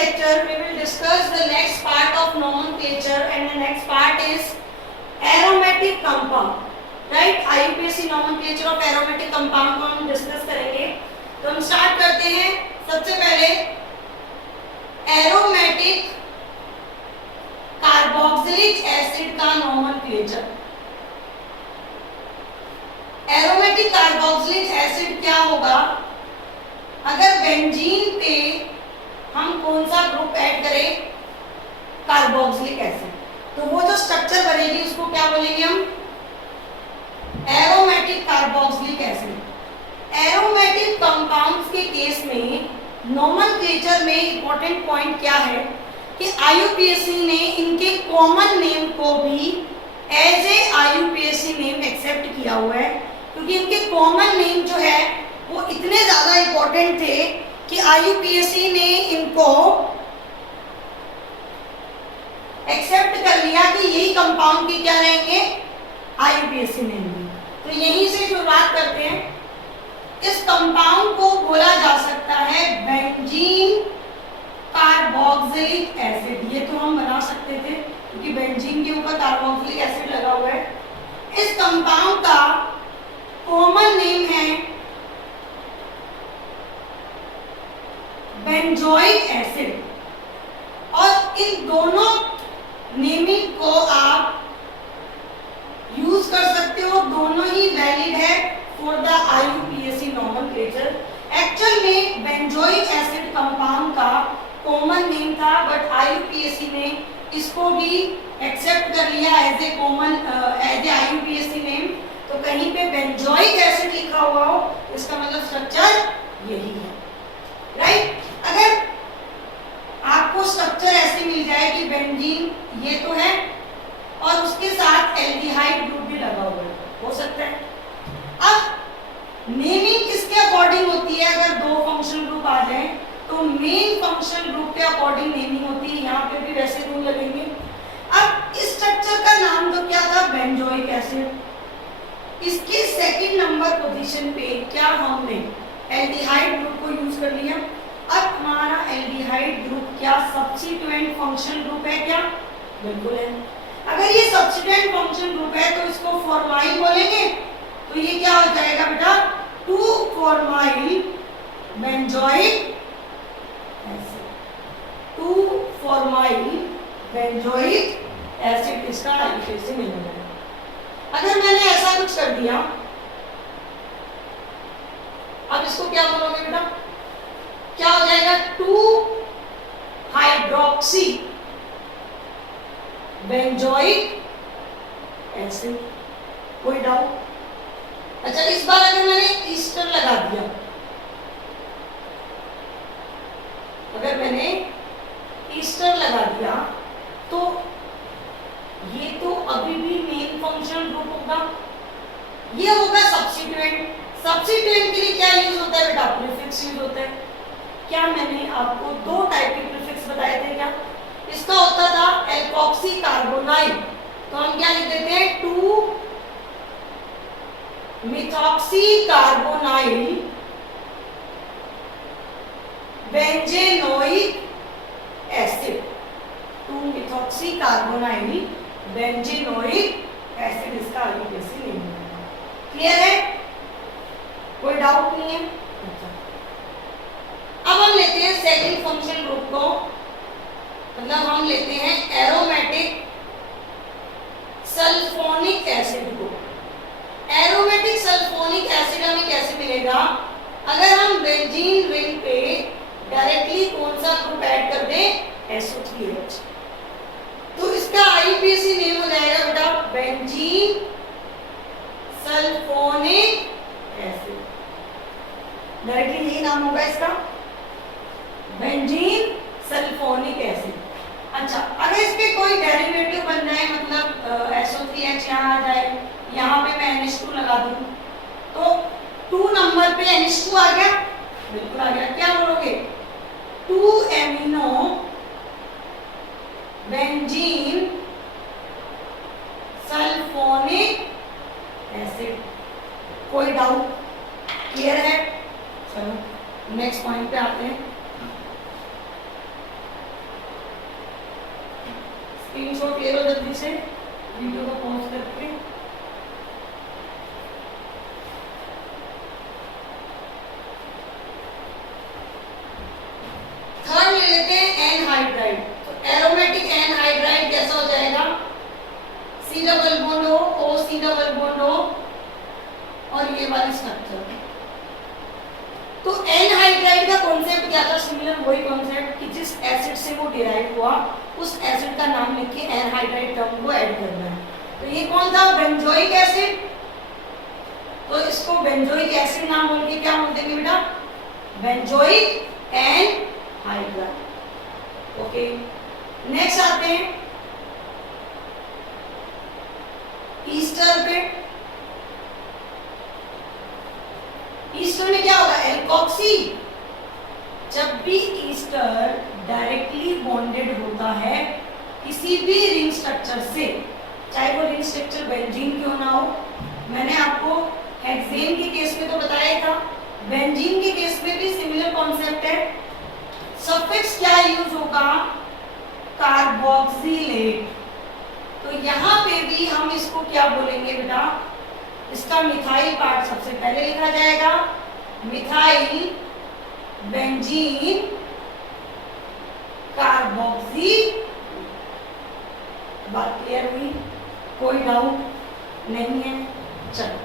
lecture we will discuss the next part of nomenclature, and the next part is aromatic compound. Right? IUPAC nomenclature of aromatic compound को हम discuss करेंगे. तो हम start करते हैं. सबसे पहले एरोमेटिक कार्बोक्सिलिक एसिड का नोमेनक्लेचर. एरोमेटिक कार्बोक्सिलिक एसिड क्या होगा? अगर बेंजीन पे हम कौन सा ग्रुप ऐड करें? Carboxylic acid. तो वो जो स्ट्रक्चर बनेगी उसको क्या बोलेंगे हम? Aromatic carboxylic acid. Aromatic compounds के केस में नोमेनक्लेचर में इंपॉर्टेंट पॉइंट क्या है कि आईयूपीएसी ने इनके कॉमन नेम को भी as a IUPAC name accept किया हुआ है, क्योंकि इनके कॉमन नेम जो है वो इतने ज्यादा इंपॉर्टेंट थे कि आईयूपीएसी ने इनको एक्सेप्ट कर लिया कि यही कंपाउंड के क्या रहेंगे? IUPAC name. तो यहीं से शुरुआत करते हैं. इस कंपाउंड को बोला जा सकता है बेंजीन कार्बोक्सिलिक एसिड. ये तो हम बना सकते थे क्योंकि बेंजीन के ऊपर कार्बोक्सिलिक एसिड लगा हुआ है. इस कंपाउंड का कॉमन नेम है बेंजोइक एसिड. और इन दोनों नेमिंग को आप यूज कर सकते हो, दोनों ही वैलिड है for the IUPAC nomenclature. Actual में बेंजोइक एसिड कंपाउंड का कॉमन नेम था, बट आईयूपीएसी ने इसको भी एक्सेप्ट कर लिया as a common as a IUPAC name. तो कहीं पे बेंजोइक एसिड लिखा हुआ हो, इसका मतलब स्ट्रक्चर यही है. राइट? अगर आपको स्ट्रक्चर ऐसे मिल जाए कि बेंजीन ये तो है और उसके साथ एल्डिहाइड ग्रुप भी लगा हुआ है, हो सकता है. अब नेमिंग किसके अकॉर्डिंग होती है? अगर दो फंक्शन ग्रुप आ जाए तो मेन फंक्शन ग्रुप के अकॉर्डिंग नेमिंग होती है. यहाँ पे भी वैसे रूल लगेंगे. अब इस स्ट्रक्चर का नाम तो क्या था? Benzoic acid. इसके सेकंड नंबर पोजीशन पे क्या हमने एल्डिहाइड ग्रुप को यूज कर लिया. अब हमारा एल्डिहाइड ग्रुप क्या सब्स्टिट्यूएंट फंक्शन ग्रुप है? क्या? बिल्कुल है. अगर ये सब्स्टिट्यूएंट फंक्शन ग्रुप है तो इसको फॉर्माइल बोलेंगे. तो ये क्या हो जाएगा बेटा? 2-फॉर्माइल बेंजोइक एसिड. 2-फॉर्माइल बेंजोइक एसिड इसका आईयूपीएसी नेम है. अगर मैंने ऐसा कुछ कर दिया, अब इसको क्या बोलोगे बेटा? क्या हो जाएगा? 2-हाइड्रोक्सी बेंजोइक एसिड. कोई डाउट? अच्छा, इस बार अगर मैंने ईस्टर लगा दिया, अगर मैंने ईस्टर लगा दिया तो ये तो अभी भी मेन फंक्शन ग्रुप होगा. ये होगा सब्स्टिट्यूएंट. सब्स्टिट्यूएंट के लिए क्या यूज होता है बेटा? प्रीफिक्स यूज होता है. क्या मैंने आपको दो टाइप के प्रीफिक्स बताए थे? क्या इसका होता था? Alkoxy carbonyl. तो हम क्या लिख देते हैं? 2-मिथॉक्सी कार्बोनाइल बेंजेनोइक एसिड. 2-मिथॉक्सी कार्बोनाइल बेंजेनोइक एसिड इसका आईयूपीएसी नेम है. क्लियर है? कोई डाउट नहीं है? अब हम लेते हैं सेकंड फंक्शन ग्रुप को, मतलब हम लेते हैं एरोमेटिक सल्फोनिक एसिड को. एरोमेटिक सल्फोनिक एसिड हमें कैसे मिलेगा? अगर हम बेंजीन रिंग पे डायरेक्टली कौन सा ग्रुप ऐड कर दें? SO3H. तो इसका आईयूपीएसी नेम हो जाएगा बेटा बेंजीन सल्फोनिक एसिड. डायरेक्टली यही नाम होगा इसका, बेंजीन सल्फोनिक एसिड. अच्छा, अगर इस पे कोई डेरिवेटिव बन जाए, मतलब SO3H यहाँ आ जाए, यहाँ पे मैं NH2 लगा दूं, तो 2 नंबर पे NH2 आ गया. बिल्कुल आ गया. क्या बोलोगे? 2-एमिनो बेंजीन सल्फोनिक एसिड. कोई डाउट? क्लियर है? चलो नेक्स्ट पॉइंट पे आते हैं. स्क्रीनशॉट ले लो जल्दी से वीडियो को पॉज करके। थर्ड ले लेते हैं एनहाइड्राइड। तो एरोमेटिक एनहाइड्राइड कैसा हो जाएगा? C double bond O, O C double bond O और ये वाली स्ट्रक्चर। तो एनहाइड्राइड का कॉन्सेप्ट क्या था? सिमिलर वही कॉन्सेप्ट कि जिस एसिड से वो डिराइव हुआ उस एसिड का नाम लिख के एनहाइड्राइड टर्म को ऐड करना है। तो ये कौन था? Benzoic acid. तो इसको बेंजोइक एसिड नाम बोल के क्या बोलते हैं बेटा? Benzoic anhydride. ओके, नेक्स्ट आते हैं ईस्टर पे। ईस्टर में क्या होगा? एल्कोक्सी। जब भी ईस्टर डायरेक्टली बॉन्डेड होता है किसी भी रिंग स्ट्रक्चर से, चाहे वो रिंग स्ट्रक्चर बेंजीन क्यों ना हो, मैंने आपको हेक्सेन के केस में तो बताया था, बेंजीन के केस में भी सिमिलर कॉन्सेप्ट है। सफिक्स क्या यूज होगा? कार्बोक्सिलेट। तो यहाँ पे भी हम इसको क्या बोलेंगे बेटा? इसका मिथाइल पार्ट सबसे पहले लिखा जाएगा, मिथाइल बेंजीन कार्बोक्सी। बात क्लियर हुई? कोई डाउट नहीं है? चलो,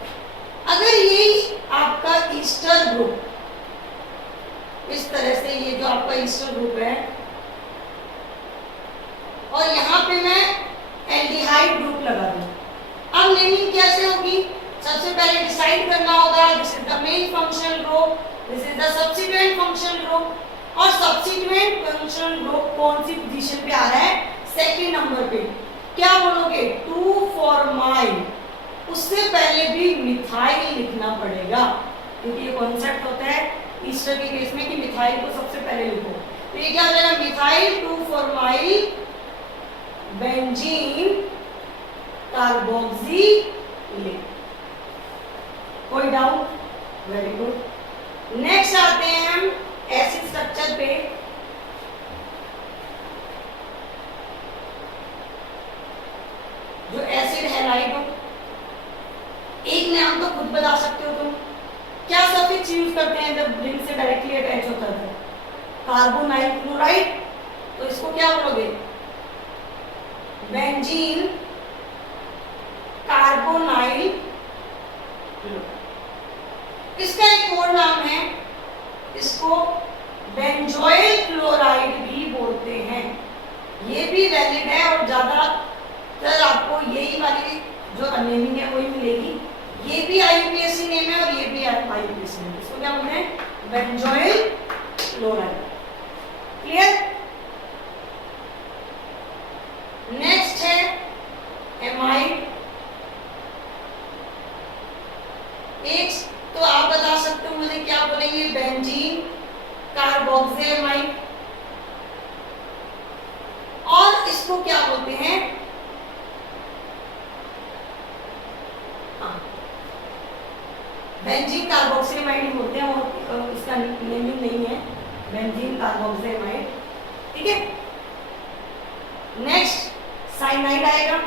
अगर ये आपका ईस्टर ग्रुप इस तरह से, ये जो आपका ईस्टर ग्रुप है और यहाँ पे मैं एल्डिहाइड ग्रुप लगा दूं, अब नेमिंग कैसे होगी? सबसे पहले डिसाइड करना होगा this is the main functional group, this is the substituent functional group. और सब्स्टिट्यूएंट फंक्शनल ग्रुप कौन सी पोजीशन पे आ रहा है? सेकंड नंबर पे। क्या बोलोगे? 2 फॉर्माइल। उससे पहले भी मिथाइल लिखना पड़ेगा क्योंकि ये कॉन्सेप्ट होता है ईस्टर के केस में कि मिथाइल को सबसे पहले लिखो। तो ये क्या हो जाएगा? Methyl 2 formyl benzene carboxylate. कोई डाउट? Very good. नेक्स्ट आते हैं हम एसिड स्ट्रक्चर पे। जो एसिड हैलाइड हो, एक नाम तो खुद बता सकते हो तुम। क्या सफिक्स यूज करते हैं जब रिंग से डायरेक्टली अटैच होता है? Carbonyl chloride. तो इसको क्या बोलोगे? Benzene carbonyl. इसका एक और नाम है, इसको बेंजोइल क्लोराइड भी बोलते हैं। ये भी वैलिड है और ज्यादातर आपको यही वाली जो नेमिंग है वही मिलेगी। ये भी आईयूपीएसी नेम है और ये भी आईयूपीएसी नेम है। इसको क्या बोलते हैं? Benzoyl chloride. क्लियर? नेक्स्ट है एमाइड। एक तो आप बता सकते हो मुझे, क्या बोलेंगे? बेंजीन कार्बोक्सिलेमाइड। और इसको क्या बोलते हैं? बेंजीन कार्बोक्सिलेमाइड ही बोलते हैं और इसका नेमिंग नहीं है, बेंजीन कार्बोक्सिलेमाइड। ठीक है। नेक्स्ट साइनाइड आएगा।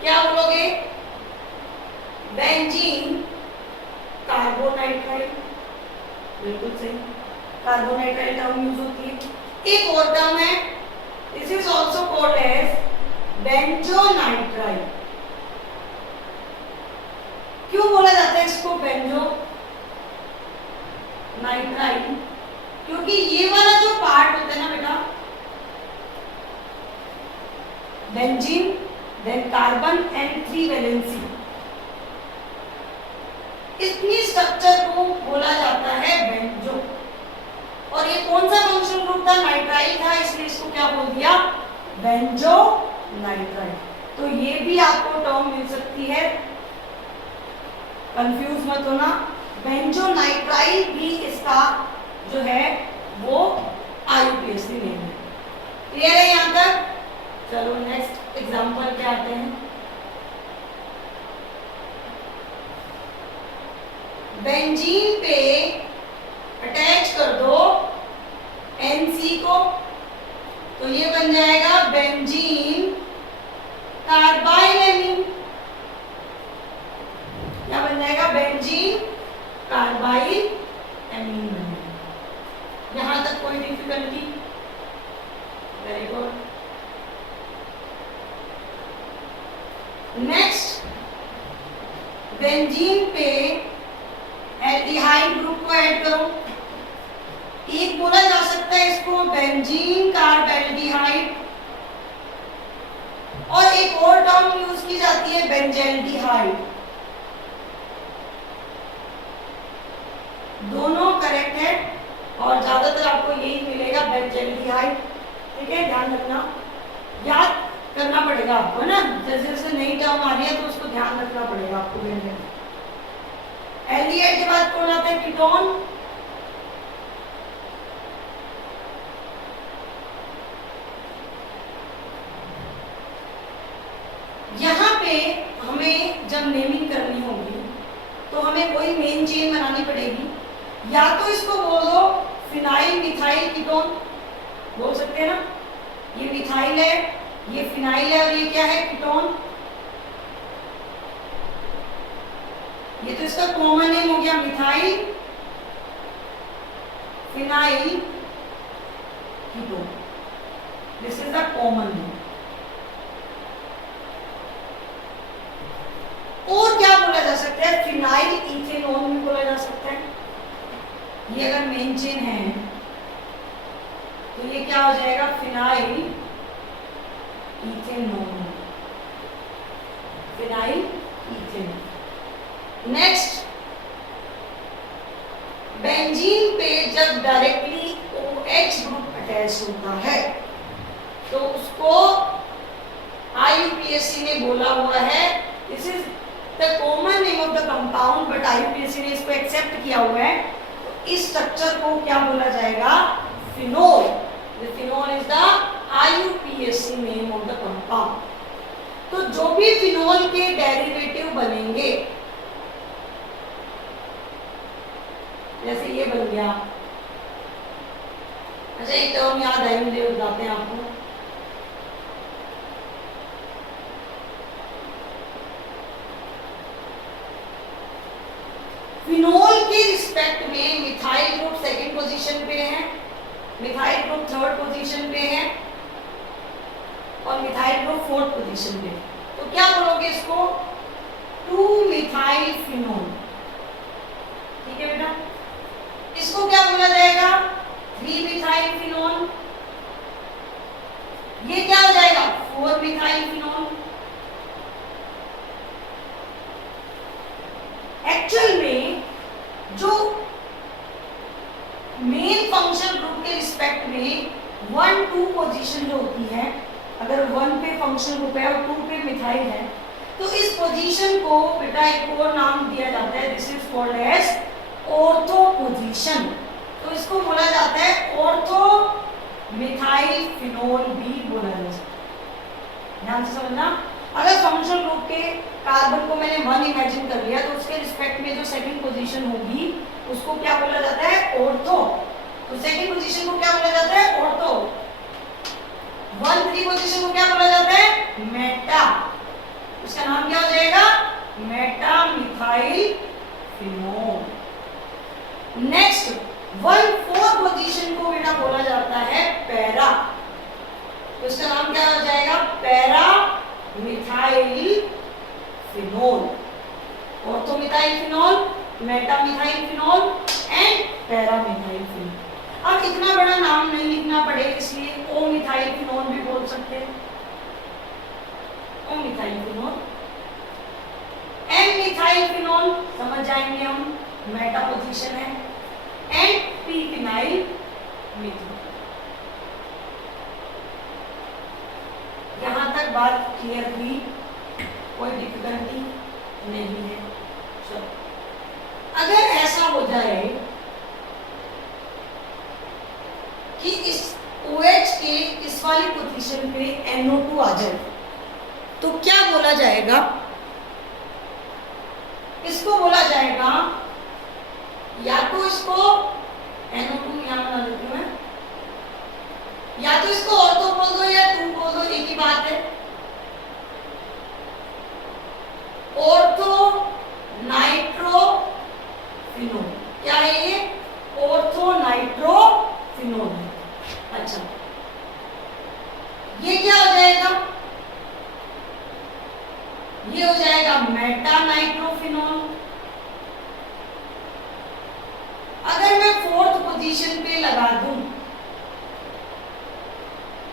क्या बोलोगे? बेंजीन कार्बोनाइट्राइड। बिल्कुल सही, कार्बोनाइट्राइड टर्म यूज होती है। एक और टर्म है, this is also called as benzonitrile. क्यों बोला जाता है इसको बेंजो नाइट्राइड? क्योंकि ये वाला जो पार्ट होता है ना बेटा, benzene then carbon and 3 valency, इतनी स्ट्रक्चर को बोला जाता है बेंजो। और ये कौन सा फंक्शनल ग्रुप था? नाइट्राइल था, इसलिए इसको क्या बोल दिया? Benzonitrile. तो ये भी आपको टर्म मिल सकती है, कंफ्यूज मत होना। बेंजोनाइट्राइल भी इसका जो है वो आईयूपीएसी नेम है। क्लियर है यहाँ तक? चलो नेक्स्ट एग्जांपल पे आते हैं। बेंजीन पे अटैच कर दो तो ये बन जाएगा बेंजीन कार्बाइलेमीन। क्या बन जाएगा? बेंजीन कार्बाइलेमीन बन जाएगा। यहां तक कोई difficulty? Very good. Next, benzene पे एल्डिहाइड ग्रुप को ऐड करो। एक बोला जा सकता है इसको बेंजीन कार्बेल्डिहाइड, और एक और टर्म यूज की जाती है बेंजेल्डिहाइड। दोनों करेक्ट है और ज्यादातर आपको यही मिलेगा बेंजेल्डिहाइड। ठीक है, ध्यान रखना, याद करना पड़ेगा आपको, है ना। जैसे जैसे नई टर्म आ रही है तो उसको ध्यान रखना पड़ेगा आपको। एल्डिहाइड के बाद कौन आता है? कीटोन। यहाँ पे हमें जब नेमिंग करनी होगी तो हमें वही मेन चेन बनानी पड़ेगी। या तो इसको बोल दो फिनाइल मिथाइल कीटोन, बोल सकते हैं ना। ये मिथाइल है, ये फिनाइल है, और ये क्या है? कीटोन। ये तो इसका कॉमन नेम हो गया methyl phenyl ketone. This is the common name. और क्या बोला जा सकता है? फिनाइल इथेनॉल भी बोला जा सकता है। ये अगर मेन चेन है तो ये क्या हो जाएगा? Phenyl ethanol, phenyl ethanol. Next, benzene पे जब डायरेक्टली OH ग्रुप अटैच होता है तो उसको IUPAC ने बोला हुआ है this is the common name of the compound, but IUPAC ने इसको एक्सेप्ट किया हुआ है। तो इस स्ट्रक्चर को क्या बोला जाएगा? Phenol. The phenol is the IUPAC name of the compound. तो जो भी फिनोल के डेरिवेटिव बनेंगे, जैसे ये बन गया। अच्छा, एक टर्म याद आई मुझे, बताते हैं आपको। फिनोल के रिस्पेक्ट में मिथाइल ग्रुप सेकंड पोजीशन पे है, मिथाइल ग्रुप थर्ड पोजीशन पे है, और मिथाइल ग्रुप फोर्थ पोजीशन पे। तो क्या बोलोगे इसको? 2-मिथाइल फिनोल। ठीक है बेटा। इसको क्या बोला जाएगा? 3-मिथाइल फिनोल। ये क्या हो जाएगा? 4-मिथाइल फिनोल। एक्चुअल में जो मेन फंक्शन ग्रुप के रिस्पेक्ट में 1-2 पोजीशन जो होती है, अगर 1 पे फंक्शन ग्रुप है और 2 पे मिथाइल है, तो इस पोजीशन को बेटा एक और नाम दिया जाता है, this is called as ortho position. तो इसको बोला जाता है ऑर्थो मिथाइल फिनोल भी बोला जाता है। ध्यान से समझना, अगर फंक्शनल ग्रुप के कार्बन को मैंने 1 इमेजिन कर लिया तो उसके रिस्पेक्ट में जो सेकंड पोजीशन होगी उसको क्या बोला जाता है? ऑर्थो। तो सेकंड पोजीशन को क्या बोला जाता है? ऑर्थो। 1-3 पोजीशन को क्या बोला जाता है? मेटा। उसका नाम क्या हो जाएगा? Meta methyl phenol. Next, 1-4 position को बेटा बोला जाता है पैरा। तो इसका नाम क्या हो जाएगा? Para methyl phenol. Ortho methyl phenol, Meta methyl phenol and para methyl phenol. अब इतना बड़ा नाम नहीं लिखना पड़े इसलिए ओ मिथाइल फिनोल भी बोल सकते हैं। O methyl phenol, N methyl phenol समझ जाएंगे हम, मेटा पोजीशन है, एंड पी फिनाइल मिथाइल। यहां तक बात क्लियर हुई? कोई डिफिकल्टी नहीं है। चलो, अगर ऐसा हो जाए कि इस OH के इस वाली पोजीशन पे NO2 आ जाए तो क्या बोला जाएगा? इसको बोला जाएगा, या तो इसको NO2 यहां बना देती हूं मैं, या तो इसको ऑर्थो मेटा नाइट्रोफिनॉल। अगर मैं फोर्थ पोजीशन पे लगा दूं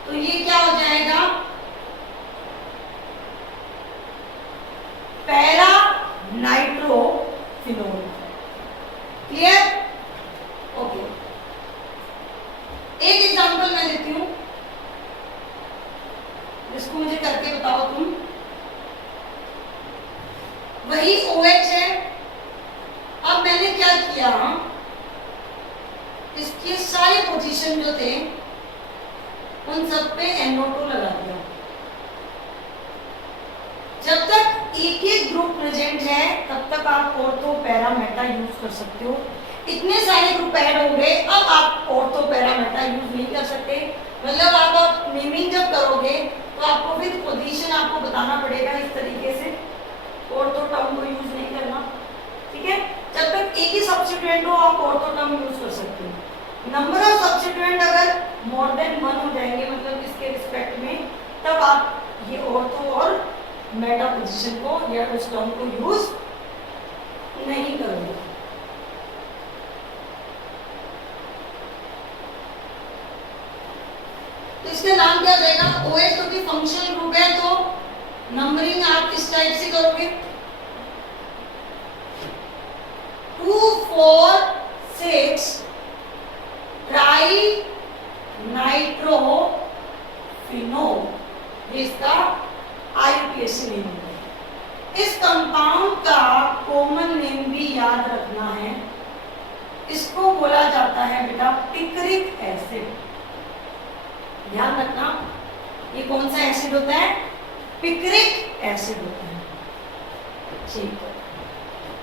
तो ये क्या हो जाएगा, पैरा नाइट्रोफिनॉल। क्लियर? ओके, एक एग्जांपल मैं देती हूं जिसको मुझे करके बताओ तुम। वही OH है, अब मैंने क्या किया, इसके सारे पोजीशन जो थे उन सब पे NO2 लगा दिया। जब तक एक ही ग्रुप प्रेजेंट है तब तक आप ऑर्थो पैरा मेटा यूज कर सकते हो। इतने सारे ग्रुप ऐड हो गए, अब आप ऑर्थो पैरा मेटा यूज नहीं कर सकते। मतलब आप नेमिंग जब करोगे तो आपको फिर पोजीशन आपको बताना पड़ेगा इस तरीके से, ऑर्थो टर्म को यूज नहीं करना, ठीक है। जब तक एक ही सब्स्टिट्यूएंट हो आप ऑर्थो टर्म यूज कर सकते हो। नंबर ऑफ सब्स्टिट्यूएंट अगर मोर देन 1 हो जाएंगे मतलब इसके रिस्पेक्ट में, तब आप ये ऑर्थो और मेटा पोजीशन को या उस टर्म को यूज नहीं करोगे। तो इसका नाम क्या हो जाएगा, OH तो की फंक्शनल ग्रुप है, तो नंबरिंग आप किस टाइप से करोगे, 2 4 6 ट्राई नाइट्रोफिनोल, इसका IUPAC नेम है। इस कंपाउंड का कॉमन नेम भी याद रखना है, इसको बोला जाता है बेटा पिक्रिक एसिड। ध्यान रखना, ये कौन सा एसिड होता है, पिक्रिक एसिड होता है। ठीक है,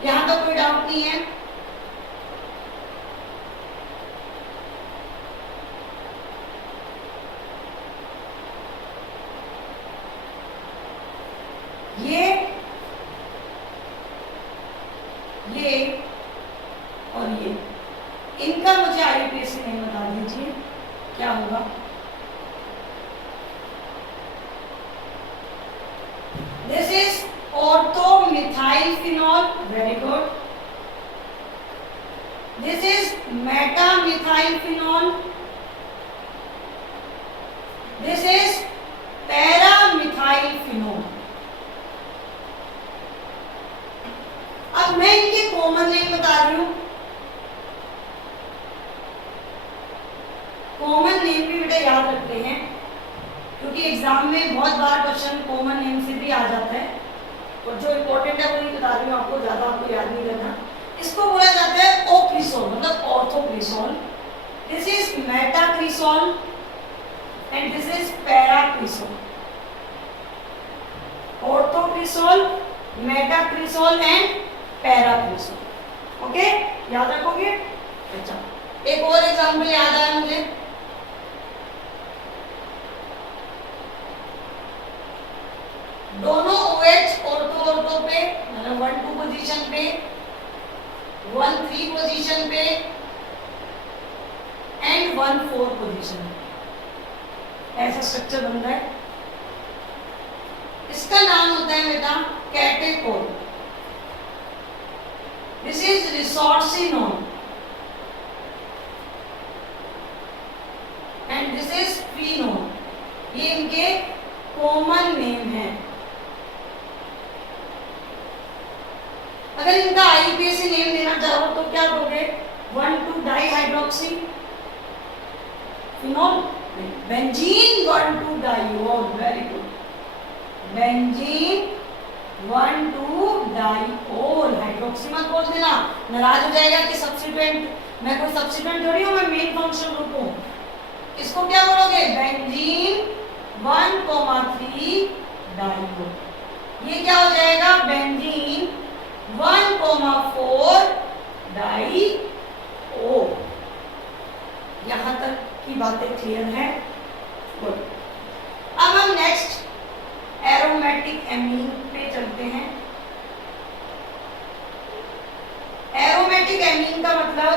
यहां तक कोई डाउट नहीं है। ये और ये, इनका मुझे IUPAC नेम बता दीजिए क्या होगा। This is orthomethyl-phenol, very good. This is meta-methyl-phenol. This is para-methyl-phenol. अब मैं इनके कॉमन नेम बता रही हूं। कॉमन नेम भी बेटा याद रखते हैं क्योंकि एग्जाम में बहुत बार क्वेश्चन कॉमन नेम से भी आ जाता है, और जो इंपॉर्टेंट है वो नहीं बता रही हूँ आपको, ज्यादा आपको याद नहीं करना। इसको बोला जाता है ओक्रिसोल, मतलब orthocresol. This is metacresol and this is paracresol. Orthocresol, metacresol and paracresol. Okay, याद रखोगे। अच्छा, एक और एग्जांपल याद आया मुझे। दोनों OH ऑर्थो पे, मतलब 1 2 पोजीशन पे, 1 3 पोजीशन पे एंड 1 4 पोजीशन पे, ऐसा स्ट्रक्चर बन रहा है। इसका नाम होता है बेटा catechol. This is resorcinol and this is phenol. ये इनके कॉमन नेम है। अगर इनका IUPAC नेम देना चाहो तो क्या दोगे, 1 2 dihydroxy phenol, benzene 1 2 diol. Very good, benzene 1 2 diol. Hydroxy मत बोल देना, नाराज हो जाएगा कि सब्स्टिट्यूएंट, मैं कोई सब्स्टिट्यूएंट थोड़ी हूं, मैं मेन फंक्शन ग्रुप हूं। इसको क्या बोलोगे, बेंजीन 1 3 डाइओल। ये क्या हो जाएगा, बेंजीन 1 4 डाइओ। यहां तक की बातें क्लियर है। गुड। अब हम नेक्स्ट एरोमेटिक एमीन पे चलते हैं। एरोमेटिक एमीन का मतलब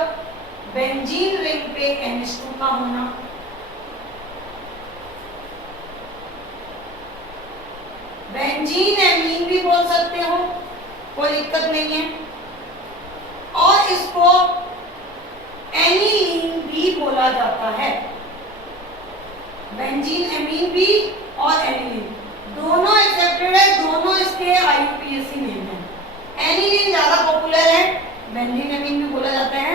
बेंजीन रिंग पे NH2 का होना। बेंजीन एमीन भी बोल सकते हो, कोई दिक्कत नहीं है। और इसको एनिलीन भी बोला जाता है। बेंजीन एमीन भी और एनिलीन दोनों एक्सेप्टेड है, दोनों इसके आईयूपीएसी नेम है। एनिलीन ज्यादा पॉपुलर है, बेंजीन एमीन भी बोला जाता है।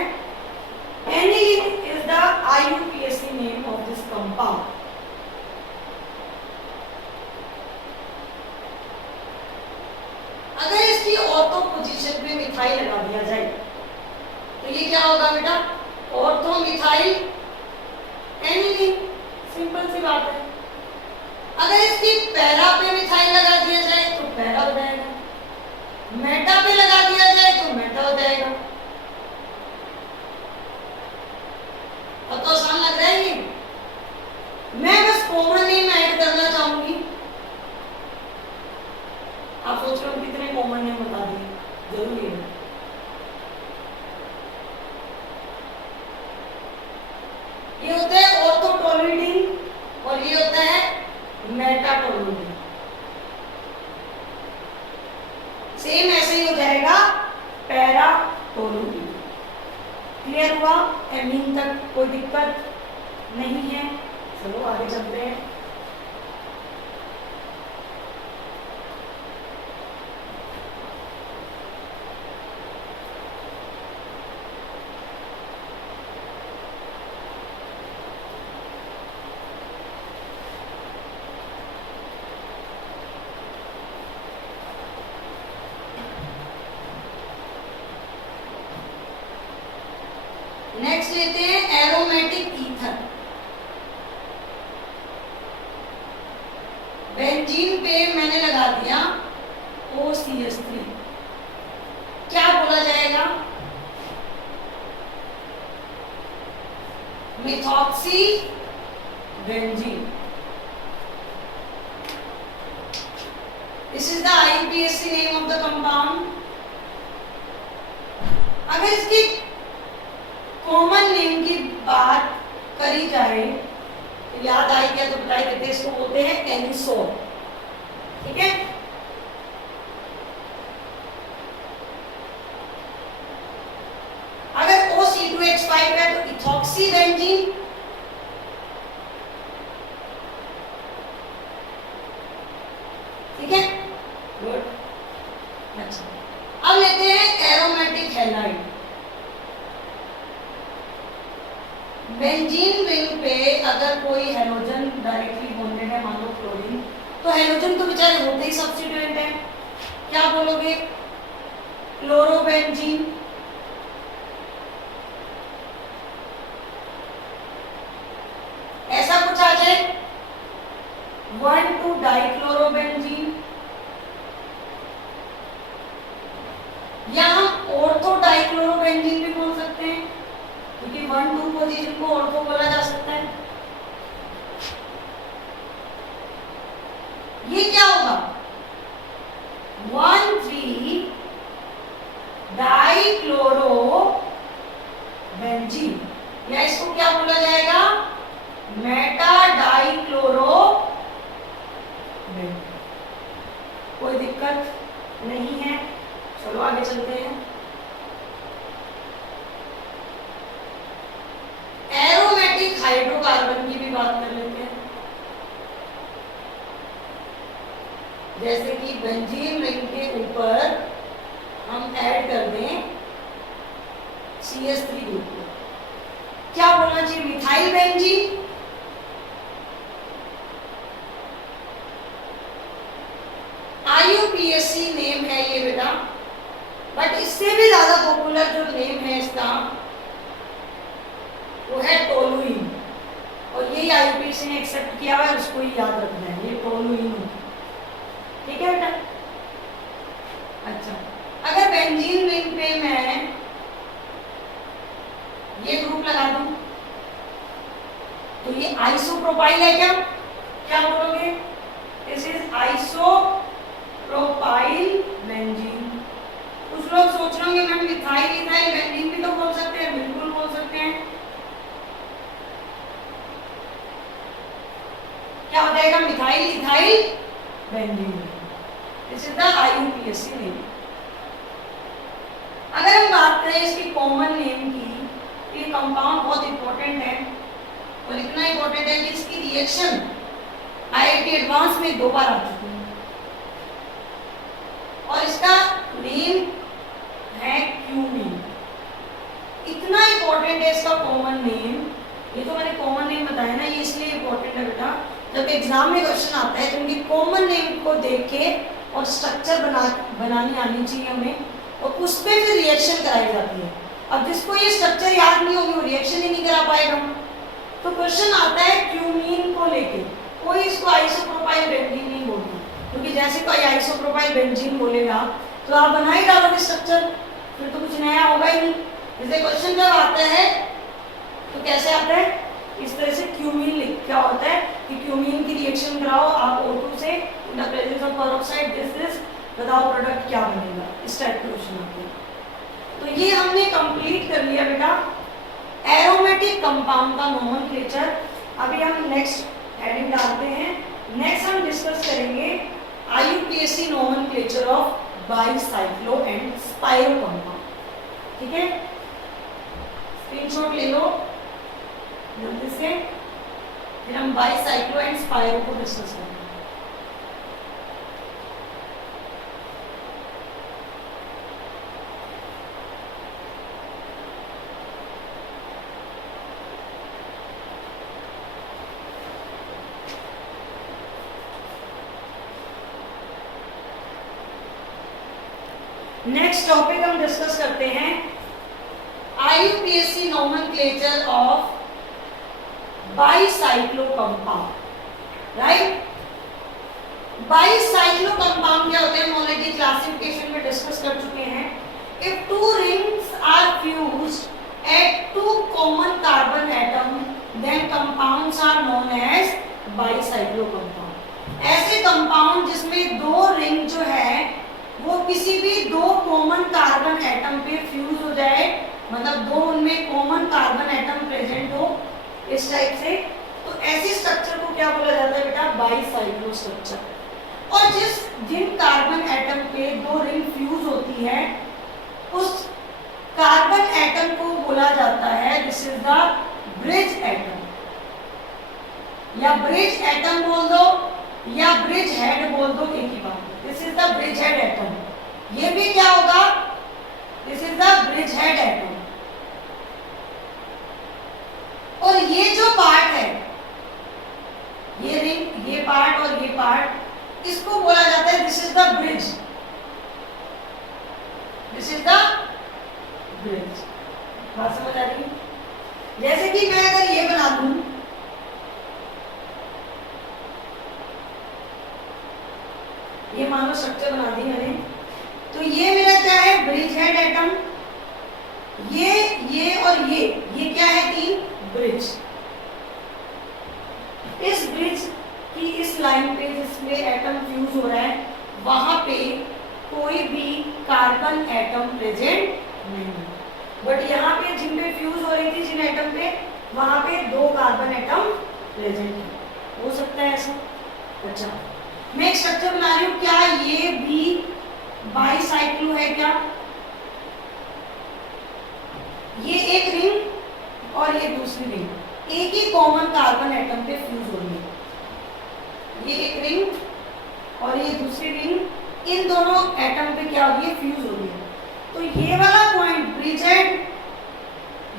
Aniline is the IUPAC name of this compound. अगर इसकी ऑर्थो पोजीशन पे मिथाइल लगा दिया जाए तो ये क्या होगा बेटा? Ortho methyl aniline. सिंपल सी बात है। अगर इसकी पैरा पे मिथाइल लगा दिया जाए तो पैरा हो जाएगा, मेटा पे लगा दिया जाए तो मेटा हो जाएगा। अब तो आसान लग रहा है ये। मैं बस कॉमन नेम ऐड करना चाहूंगी। आप सोच रहे हो कितने कॉमन नेम बता दिए, जरूरी है। ये होता है ऑर्थोटोलुइडिन और ये होता है मेटाटोलुइडिन। सेम ऐसे ही हो जाएगा पैराटोलुइडिन। क्लियर हुआ? एमीन तक कोई दिक्कत नहीं है। चलो आगे चलते हैं। नेक्स्ट लेते हैं एरोमेटिक ईथर। बेंजीन पे मैंने लगा दिया OCH3। क्या बोला जाएगा? Methoxy benzene. This is the IUPAC name of the compound. अगर इसकी कॉमन नेम की बात करी जाए तो याद आई क्या? तो बताई देते हैं, इसको बोलते हैं एनिसोल। ठीक है। अगर OC2H5 है तो इथॉक्सी बेंजीन। ठीक है, गुड। अच्छा, अब लेते हैं एरोमेटिक हैलाइड। बेंजीन रिंग पे अगर कोई हेलोजन डायरेक्टली बॉन्डेड है, मान लो क्लोरीन, तो हेलोजन तो बेचारे होते ही सब्स्टिट्यूएंट है। क्या बोलोगे? क्लोरोबेंजीन। ऐसा कुछ आ जाए 1,2 डाइक्लोरोबेंजीन, या हम ऑर्थो डाइक्लोरोबेंजीन भी बोल सकते हैं, क्योंकि 1,2 पोजीशन को ऑर्थो बोला जा सकता है। ये क्या होगा? 1,3 डाइक्लोरोबेंजीन, या इसको क्या बोला जाएगा? Meta dichlorobenzene. कोई दिक्कत नहीं है। चलो आगे चलते हैं। एरोमेटिक हाइड्रोकार्बन की भी बात कर लेते हैं। जैसे कि बेंजीन रिंग के ऊपर हम ऐड कर दें CH3 ग्रुप को, क्या बोलना चाहिए? Methyl benzene. IUPAC नेम है ये बेटा, बट इससे भी ज्यादा पॉपुलर जो नेम है इसका वो है टोलुइन, और यही IUPAC ने एक्सेप्ट किया हुआ है, उसको ही याद रखना है, ये टोलुइन। ठीक है बेटा? अच्छा, अगर बेंजीन रिंग पे मैं ये ग्रुप लगा दूं तो ये आइसोप्रोपाइल है क्या? क्या बोलोगे? This is isopropyl benzene. कुछ लोग सोच रहे होंगे मैम मिथाइल इथाइल बेंजीन भी तो बोल सकते हैं। बिल्कुल बोल सकते हैं। क्या हो जाएगा? Methyl ethyl benzene. This is the IUPAC name. करें इसकी कॉमन नेम की, ये कंपाउंड बहुत इंपॉर्टेंट है और इतना इंपॉर्टेंट है कि इसकी रिएक्शन आईआईटी एडवांस में 2 बार आ चुकी है और इसका नेम है क्यूमीन। इतना इंपॉर्टेंट है इसका कॉमन नेम। ये तो मैंने कॉमन नेम बताया ना, ये इसलिए इंपॉर्टेंट है बेटा, जब एग्जाम में क्वेश्चन आता है तो उनकी कॉमन नेम को देख के और स्ट्रक्चर बनानी आनी चाहिए हमें और उस पर फिर रिएक्शन कराई जाती है। अब जिसको ये स्ट्रक्चर याद नहीं होगी वो रिएक्शन ही नहीं करा पाएगा। तो क्वेश्चन आता है क्यूमीन को लेके, कोई इसको आइसोप्रोपाइल बेंजीन नहीं बोलता, क्योंकि जैसे कोई आइसोप्रोपाइल बेंजीन बोलेगा तो आप बना ही डालोगे स्ट्रक्चर, फिर तो कुछ नया होगा ही नहीं। जैसे क्वेश्चन जब आता है तो कैसे आता है, इस तरह से क्यूमीन लिख क्या होता है कि क्यूमीन की रिएक्शन कराओ आप O2 से in the presence of peroxide this बताओ प्रोडक्ट क्या बनेगा, इस टाइप के क्वेश्चन आते हैं। तो ये हमने कंप्लीट कर लिया बेटा एरोमेटिक कंपाउंड का नोमेनक्लेचर। अभी हम नेक्स्ट हेडिंग डालते हैं। नेक्स्ट हम डिस्कस करेंगे IUPAC nomenclature of bicyclo and spiro compound. ठीक है, स्क्रीनशॉट ले लो जल्दी से, फिर हम बाईसाइक्लो एंड स्पाइरो को डिस्कस करेंगे। नेक्स्ट टॉपिक हम डिस्कस करते हैं IUPAC nomenclature of bicyclo compound. Right, bicyclo compound क्या होते हैं, हम ऑलरेडी क्लासिफिकेशन में डिस्कस कर चुके हैं। If two rings are fused at two common carbon atom then compounds are known as bicyclo compound. ऐसे कंपाउंड जिसमें 2 रिंग जो है वो किसी भी 2 कॉमन कार्बन एटम पे फ्यूज हो जाए, मतलब 2 उनमें कॉमन कार्बन एटम प्रेजेंट हो इस टाइप से, तो ऐसी स्ट्रक्चर को क्या बोला जाता है बेटा, बाईसाइक्लो स्ट्रक्चर। और जिन कार्बन एटम पे 2 रिंग फ्यूज होती है उस कार्बन एटम को बोला जाता है this is the bridge atom, या ब्रिज एटम बोल दो या ब्रिज हेड बोल दो, एक ही बात। This is the bridge head atom. ये भी क्या होगा, this is the bridge head atom. और ये जो पार्ट है, ये रिंग, ये पार्ट और ये पार्ट, इसको बोला जाता है this is the bridge, this is the bridge. बात समझ आ रही है? जैसे कि मैं अगर ये बना दूं, ये मानो स्ट्रक्चर बना दी मैंने, तो ये मेरा क्या है, ब्रिज हेड एटम। ये और ये क्या है, 3 ब्रिज। इस ब्रिज की इस लाइन पे जिसमें एटम फ्यूज हो रहा है वहां पे कोई भी कार्बन एटम प्रेजेंट नहीं, बट यहाँ पे जिन पे फ्यूज हो रही थी जिन एटम पे, वहां पे 2 कार्बन एटम प्रेजेंट है। हो सकता है ऐसा। अच्छा, मैं एक स्ट्रक्चर बना रही हूँ, क्या ये भी बाईसाइक्लो है क्या? ये एक रिंग और ये दूसरी रिंग, एक ही कॉमन कार्बन एटम पे फ्यूज हो रही है। ये एक रिंग और ये दूसरी रिंग, इन दोनों एटम पे क्या हो रही है, फ्यूज हो रही है। तो ये वाला पॉइंट ब्रिज हेड,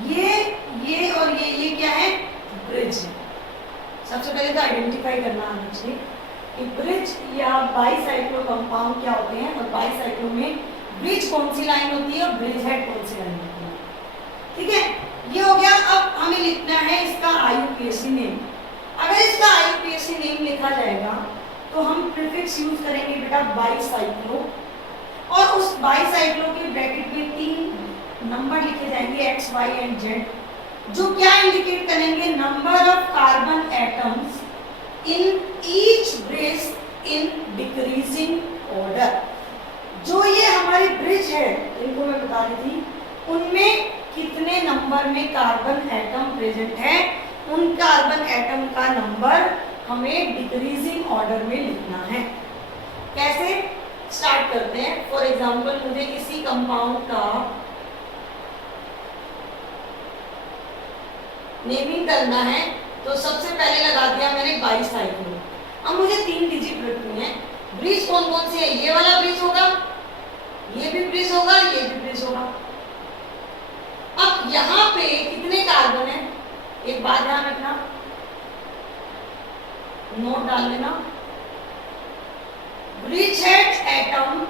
ये और ये क्या है, ब्रिज है। सबसे पहले तो आइडेंटिफाई करना आना चाहिए कि ब्रिज या बाईसाइक्लो कंपाउंड क्या होते हैं और बाईसाइक्लो में ब्रिज कौन सी लाइन होती है और ब्रिज हेड कौन सी लाइन होती है। ठीक है, ये हो गया। अब हमें लिखना है इसका IUPAC नेम। अगर इसका IUPAC नेम लिखा जाएगा तो हम प्रीफिक्स यूज करेंगे बेटा बाईसाइक्लो, और उस बाईसाइक्लो के ब्रैकेट में 3 नंबर लिखे जाएंगे X, Y एंड Z, जो क्या इंडिकेट करेंगे, number of carbon atoms in each bridge in decreasing order. जो ये हमारी ब्रिज है, इनको मैं बता रही थी, उनमें कितने नंबर में कार्बन एटम प्रेजेंट है, उन कार्बन एटम का नंबर हमें डिक्रीजिंग ऑर्डर में लिखना है। कैसे स्टार्ट करते हैं? फॉर एग्जांपल मुझे किसी कंपाउंड का नेमिंग करना है तो सबसे पहले लगा दिया मैंने बाईसाइक्लो। अब मुझे 3 डिजिट रखनी है। ब्रिज कौन कौन से है? ये वाला ब्रिज होगा, ये भी ब्रिज होगा, ये भी ब्रिज होगा। अब यहाँ पे कितने कार्बन है? एक बात ध्यान रखना, नोट डाल लेना, bridge head atom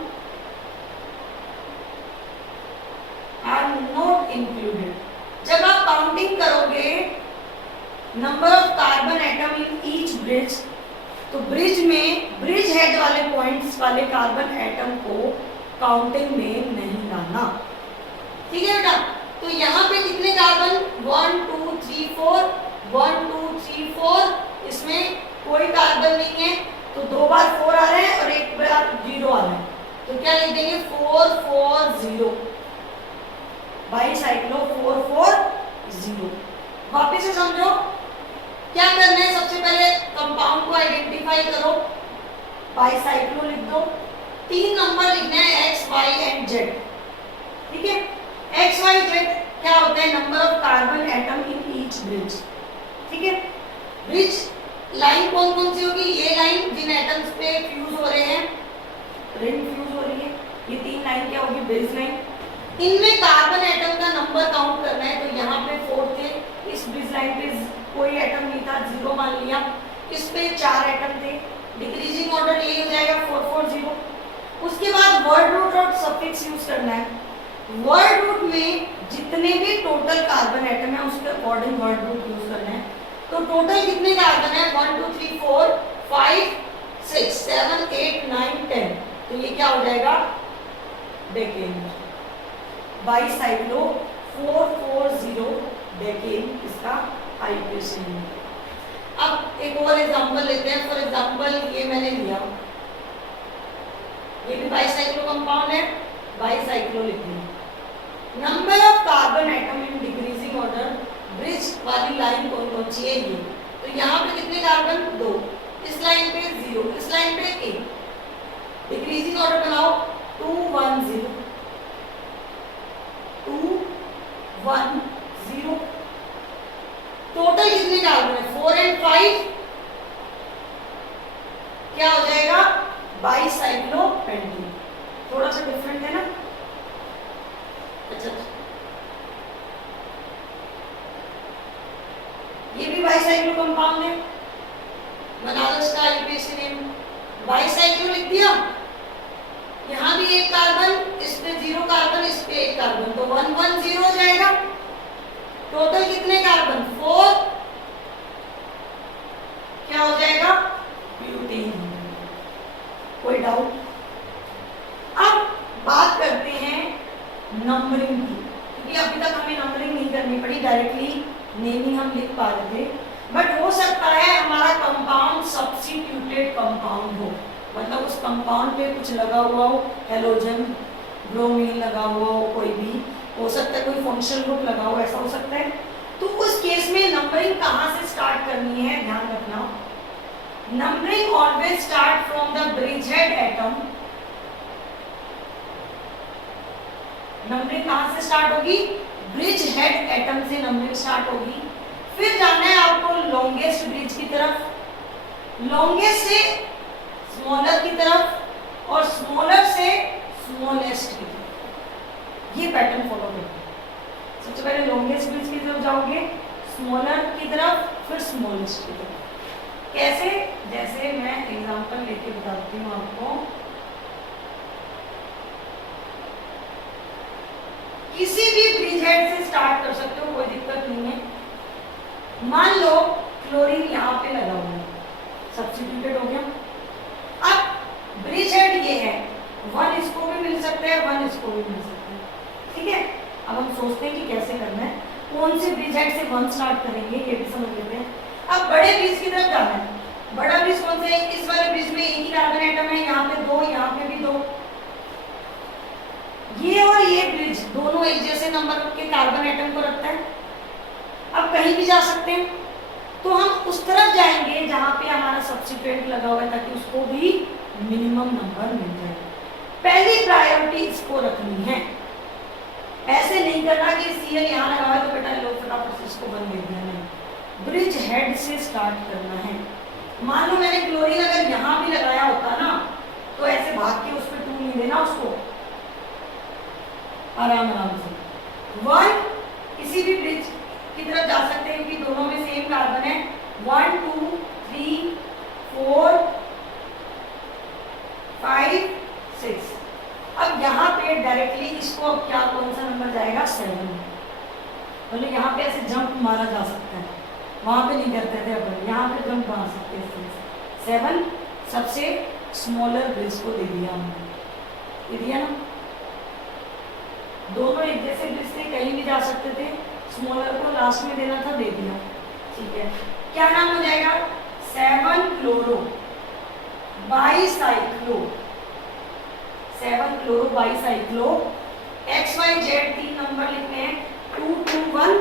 are not included. जब आप काउंटिंग करोगे number of carbon atom in each bridge, तो ब्रिज में ब्रिज हेड वाले पॉइंट्स वाले कार्बन एटम को काउंटिंग में नहीं लाना। ठीक है बेटा? तो यहाँ पे कितने कार्बन? 1 2 3 4, 1 2 3 4, इसमें कोई कार्बन नहीं है तो 2 बार 4 आ रहे हैं और 1 बार 0 आ रहा है, तो क्या लिख देंगे? 4 4 0, बाईसाइक्लो 4 4 0। वापिस से समझो क्या करना है। सबसे पहले कंपाउंड को आइडेंटिफाई करो, बाईसाइक्लो लिख दो। 3 नंबर लिखना है एक्स वाई एंड जेड। ठीक है? एक्स वाई जेड क्या होता है? Number of carbon atom in each bridge. ठीक है? ब्रिज लाइन कौन कौन सी होगी? ये लाइन जिन एटम्स पे फ्यूज हो रहे हैं, रिंग फ्यूज हो रही है, ये 3 लाइन क्या होगी? Bridge line. इनमें कार्बन एटम का नंबर काउंट करना है, तो यहाँ पे 4 थे, इस ब्रिज लाइन पे कोई एटम नहीं था, 0 मान लिया। इस पे 4 एटम थे, डिक्रीजिंग ऑर्डर यही हो जाएगा 4 4 0। उसके बाद वर्ड रूट और सफिक्स यूज करना है। वर्ड रूट में जितने भी टोटल कार्बन एटम है उसके अकॉर्डिंग वर्ड रूट यूज करना है। तो टोटल कितने कार्बन है? 1 2 3 4 5 6 7 8 9 10, तो ये क्या हो जाएगा? डेकेन। बाईसाइक्लो 4 4 0 डेकेन इसका हाइड्रोजन है। अब एक और एग्जांपल लेते हैं। फॉर एग्जांपल ये मैंने लिया, ये भी बाईसाइक्लो कंपाउंड है, बाईसाइक्लो लिख दिया। Number of carbon atom in decreasing order, bridge वाली लाइन कौन कौन सी है? ये। तो यहाँ पे कितने कार्बन? 2, इस लाइन पे 0, इस लाइन पे 1। डिक्रीजिंग ऑर्डर बनाओ, 2 1 0 2 1 0। टोटल कितने कार्बन है? 4 एंड 5, क्या हो जाएगा? Bicyclo pentene. थोड़ा सा डिफरेंट है ना? अच्छा, ये भी बाईसाइक्लो कंपाउंड है, बना दो इसका आईयूपीएसी नेम। बाईसाइक्लो लिख दिया, यहाँ भी 1 कार्बन, इस पे 0 कार्बन, इस पे 1 कार्बन, तो 1 1 0 हो जाएगा। टोटल कितने कार्बन? 4, क्या हो जाएगा? ब्यूटेन। कोई डाउट? अब बात करते हैं नंबरिंग की, क्योंकि अभी तक हमें नंबरिंग नहीं करनी पड़ी, डायरेक्टली नेमिंग हम लिख पा रहे थे। बट हो सकता है हमारा कंपाउंड सब्स्टिट्यूटेड कंपाउंड हो, मतलब उस कंपाउंड पे कुछ लगा हुआ हो, हेलोजन ब्रोमीन लगा हुआ हो, कोई भी हो सकता है, कोई फंक्शनल ग्रुप लगा हो, ऐसा हो सकता है। तो उस केस में नंबरिंग कहाँ से स्टार्ट करनी है? ध्यान रखना, numbering always start from the bridge head atom. Numbering कहाँ से स्टार्ट होगी? ब्रिज हेड एटम से नंबरिंग स्टार्ट होगी। फिर जाना है आपको लॉन्गेस्ट ब्रिज की तरफ, लॉन्गेस्ट से स्मॉलर की तरफ, और स्मॉलर से स्मॉलेस्ट की तरफ। ये पैटर्न फॉलो करना। सबसे पहले लॉन्गेस्ट ब्रिज की तरफ जाओगे, स्मॉलर की तरफ, फिर स्मॉलेस्ट की तरफ। कैसे? जैसे मैं एग्जांपल लेके बताती हूँ आपको। किसी भी ब्रिज हेड से स्टार्ट कर सकते हो, कोई दिक्कत नहीं है। मान लो क्लोरीन यहाँ पे लगा हुआ है, सब्स्टिट्यूटेड हो गया। अब ब्रिज हेड ये है, 1 इसको भी मिल सकता है, 1 इसको भी मिल सकता है। ठीक है? अब हम सोचते हैं कि कैसे करना है, कौन से ब्रिज हेड से 1 स्टार्ट करेंगे, ये भी समझ लेते हैं। अब बड़े ब्रिज की तरफ जाना है। बड़ा ब्रिज कौन सा है? इस वाले ब्रिज में एक ही कार्बन एटम है, यहाँ पे 2, यहाँ पे भी 2। ये और ये ब्रिज दोनों एक जैसे नंबर के कार्बन एटम को रखता है। अब कहीं भी जा सकते हैं, तो हम उस तरफ जाएंगे जहां पे हमारा सब्स्टिट्यूएंट लगा हुआ है, ताकि उसको भी मिनिमम नंबर मिल जाए। पहली प्रायोरिटी इसको रखनी है। ऐसे नहीं करना कि Cl यहाँ लगा हुआ है तो बेटा लोग फटाफट से इसको बंद दे दिया नहीं, ब्रिज हेड से स्टार्ट करना है। मान लो मैंने क्लोरीन अगर यहाँ भी लगाया होता ना तो ऐसे भाग के उस पर 2 नहीं देना उसको, आराम आराम से 1 किसी भी ब्रिज की तरफ जा सकते हैं क्योंकि दोनों में सेम कार्बन है। 1 2 3 4 5 6। अब यहाँ पे डायरेक्टली इसको अब क्या कौन सा नंबर जाएगा 7। मतलब यहाँ पे ऐसे जंप मारा जा सकता है, वहां पे नहीं करते थे अपन, यहाँ पे जंप मार सकते हैं। 7 सबसे स्मॉलर ब्रिज को दे दिया हमने, दे दिया ना। दोनों एक जैसे ब्रिज थे, कहीं भी जा सकते थे, स्मॉलर को लास्ट में देना था, दे दिया। ठीक है, क्या नाम हो जाएगा 7 chloro bicyclo, 7 chloro bicyclo. XYZ 3 number लिखते हैं 2 2 1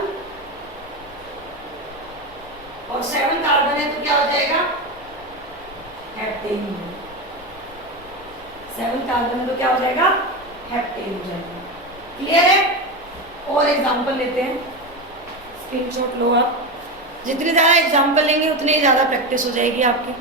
और 7 कार्बन है तो क्या हो जाएगा हेप्टेन। 7 कार्बन तो क्या हो जाएगा हेप्टेन हो जाएगा। क्लियर है? और एग्जांपल लेते हैं, स्क्रीनशॉट लो आप। जितने ज्यादा एग्जांपल लेंगे उतनी ही ज्यादा प्रैक्टिस हो जाएगी आपकी।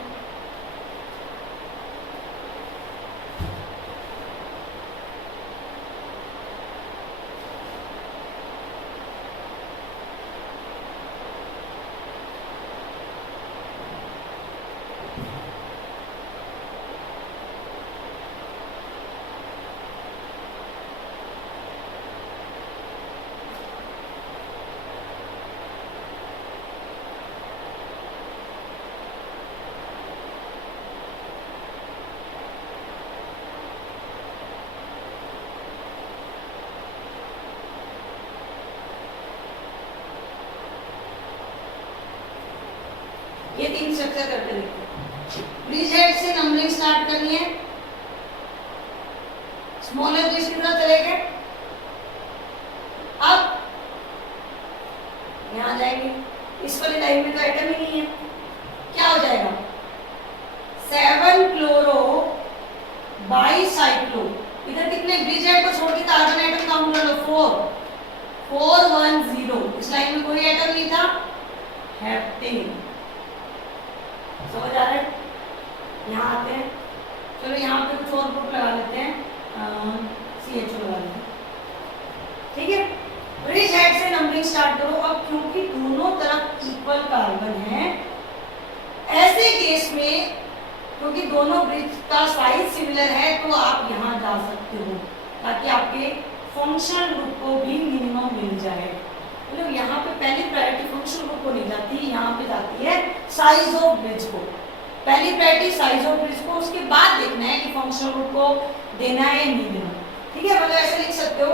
ये 3 स्ट्रक्चर करके देखते हैं। ब्रिज हेड से नंबरिंग स्टार्ट करनी है, स्मॉलर ब्रिज की तरफ चले गए। अब यहां जाएंगे, इस वाली लाइन में तो एटम ही नहीं है, क्या हो जाएगा 7 क्लोरो बाईसाइक्लो। इधर कितने ब्रिज हेड को छोड़ के कार्बन एटम काउंट कर लो 4 1 0। इस लाइन में कोई एटम नहीं था, हेप्टेन। समझ आ रहा है? यहाँ आते हैं, चलो यहाँ पे कुछ और ग्रुप लगा लेते हैं, CHO लगा लेते हैं। ठीक है, ब्रिज हेड से नंबरिंग स्टार्ट करो। अब क्योंकि दोनों तरफ इक्वल कार्बन है, ऐसे केस में क्योंकि दोनों ब्रिज का साइज सिमिलर है तो आप यहाँ जा सकते हो ताकि आपके फंक्शनल ग्रुप को भी मिनिमम मिल जाए। मतलब यहाँ पे पहली प्रायोरिटी फंक्शनल ग्रुप को नहीं जाती, यहाँ पे जाती है साइज ऑफ ब्रिज को। पहली प्रायोरिटी साइज ऑफ ब्रिज को, उसके बाद देखना है कि फंक्शनल ग्रुप को देना है या नहीं देना। ठीक है, मतलब ऐसे लिख सकते हो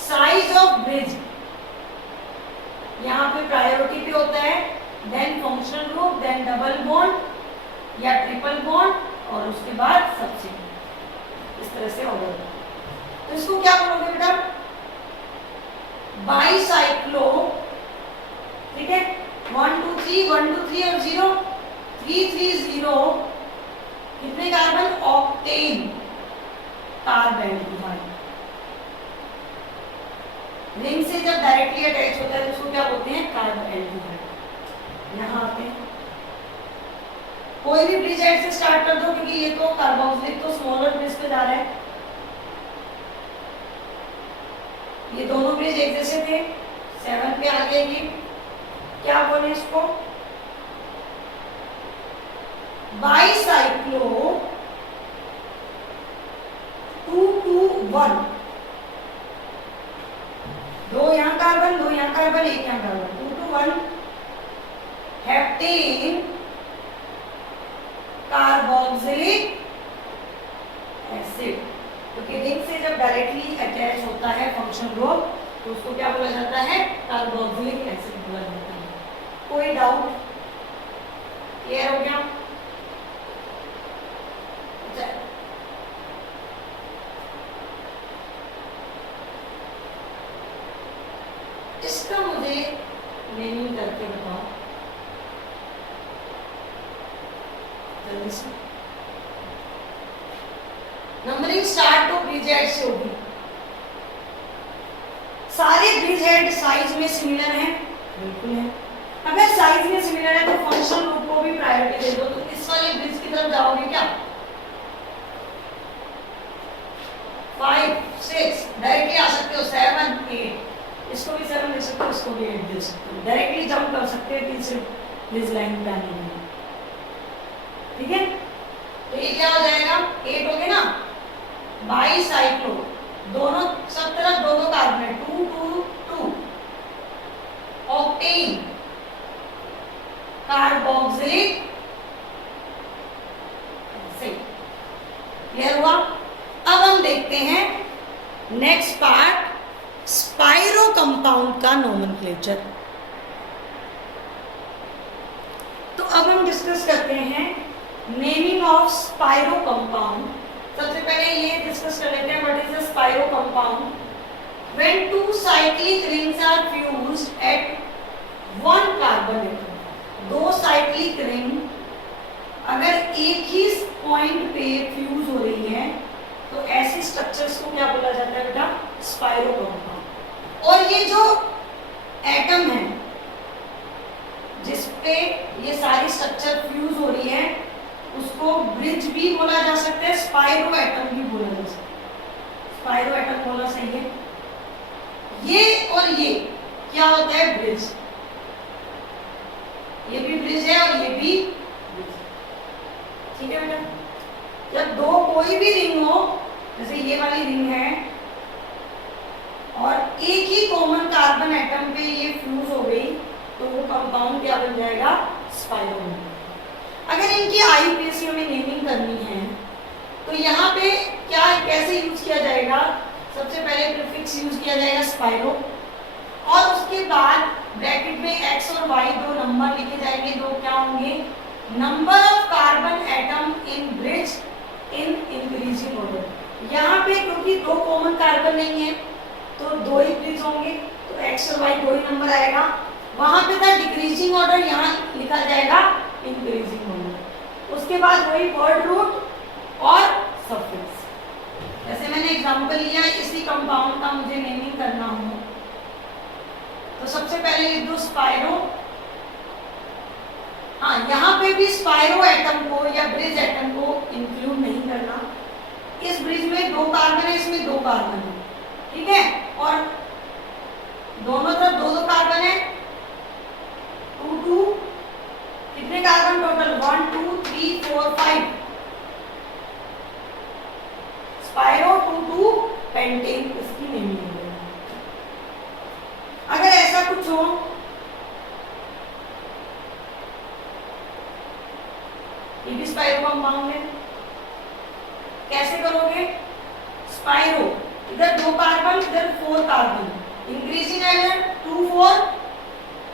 साइज ऑफ ब्रिज यहाँ पे प्रायोरिटी पे होता है, then functional group, then double bond या ट्रिपल बॉन्ड और उसके बाद सब्सिट्यूट। इस तरह से होगा। तो इसको क्या बोलोगे बेटा बाईसाइक्लो। ठीक है, 1 2 3 1 2 3 और 0 3 3 0 कितने carbon octane carbon divide. Ring से जब डायरेक्टली अटैच होता है तो उसको क्या बोलते हैं कार्बन एल्डिहाइड। यहाँ आते हैं, कोई भी ब्रिज हेड से स्टार्ट कर दो क्योंकि ये तो कार्बोक्सिलिक तो स्मॉलर ब्रिज पे जा रहा है। ये दोनों ब्रिज एक जैसे थे, 7 पे आ गए। ये क्या बोले इसको बाईसाइक्लो 2 2 1। 2 यहाँ कार्बन, 2 यहाँ कार्बन, 1 यहाँ कार्बन, 2 2 1 हेप्टेन कार्बोक्सिलिक एसिड। क्योंकि रिंग से जब डायरेक्टली अटैच होता है फंक्शनल ग्रुप तो उसको क्या बोला जाता है कार्बोक्सिलिक एसिड बोला जाता है। कोई डाउट? क्लियर हो गया? इसका मुझे नेमिंग करके बताओ जल्दी से। नंबरिंग स्टार्ट तो ब्रिज हेड से होगी। सारे ब्रिज हेड साइज में सिमिलर हैं? बिल्कुल है। अगर साइज में सिमिलर है तो फंक्शनल ग्रुप को भी प्रायोरिटी दे दो। तो इस वाले ब्रिज की तरफ जाओगे क्या? 5 6 डायरेक्टली आ सकते हो, 7 8, इसको भी 7 दे सकते हो, इसको भी 8 दे सकते हो, डायरेक्टली जंप कर सकते हो तीसरे ब्रिज लाइन पे आने के लिए। ठीक है, तो ये क्या हो जाएगा? 8 हो गए ना। बाई साइक्लो, दोनों सब तरफ दो दो carbon, 2 2 2, octane, carboxylic acid. Clear हुआ? अब हम देखते हैं नेक्स्ट पार्ट, स्पाइरो कंपाउंड का नोमेनक्लेचर। तो अब हम डिस्कस करते हैं नेमिंग ऑफ स्पाइरो कंपाउंड। सबसे पहले ये डिस्कस कर लेते हैं what is the spiro compound. When two cyclic rings are fused at one carbon atom, दो साइक्लिक रिंग अगर एक ही पॉइंट पे फ्यूज हो रही है तो ऐसे स्ट्रक्चर्स को क्या बोला जाता है बेटा? Spiro compound. और ये जो एटम है जिसपे ये सारी स्ट्रक्चर फ्यूज हो रही है उसको ब्रिज भी बोला जा सकता है, स्पाइरो एटम भी बोला जा सकता है। स्पाइरो एटम बोलना सही है। ये और ये क्या होता है? ब्रिज। ये भी ब्रिज है और ये भी ब्रिज। ठीक है बेटा, जब दो कोई भी रिंग हो, जैसे ये वाली रिंग है और एक ही कॉमन कार्बन एटम पे ये फ्यूज हो गई तो वो कंपाउंड क्या बन जाएगा? स्पाइरो। अगर इनकी आईयूपीएसी में नेमिंग करनी है तो यहाँ पे क्या कैसे यूज किया जाएगा? सबसे पहले प्रीफिक्स यूज किया जाएगा स्पाइरो, और उसके बाद ब्रैकेट में x और y दो नंबर लिखे जाएंगे। दो क्या होंगे? Number of carbon atom in bridge in increasing order. यहाँ पे क्योंकि दो कॉमन कार्बन नहीं है तो दो ही ब्रिज होंगे, तो x और y दो ही नंबर आएगा। वहां पे था डिक्रीजिंग ऑर्डर, यहाँ लिखा जाएगा इंक्रीजिंग ऑर्डर। उसके बाद वही वर्ड रूट और सफिक्स। जैसे मैंने एग्जांपल लिया, इसी कंपाउंड का मुझे नेमिंग करना हो तो सबसे पहले लिख दो स्पाइरो। हाँ, यहाँ पे भी स्पाइरो एटम को या ब्रिज एटम को इंक्लूड नहीं करना। इस ब्रिज में दो कार्बन है, इसमें दो कार्बन है, ठीक है, और दोनों तरफ दो दो कार्बन है, 2 2, कितने कार्बन टोटल? 1 2 3 4 5। स्पाइरो 2 2 पेंटेन, इसकी नेमिंग है। अगर ऐसा कुछ हो ये भी स्पाइरो कंपाउंड है, कैसे करोगे? स्पाइरो, इधर दो कार्बन इधर 4 कार्बन, इंक्रीजिंग एडर 2 4,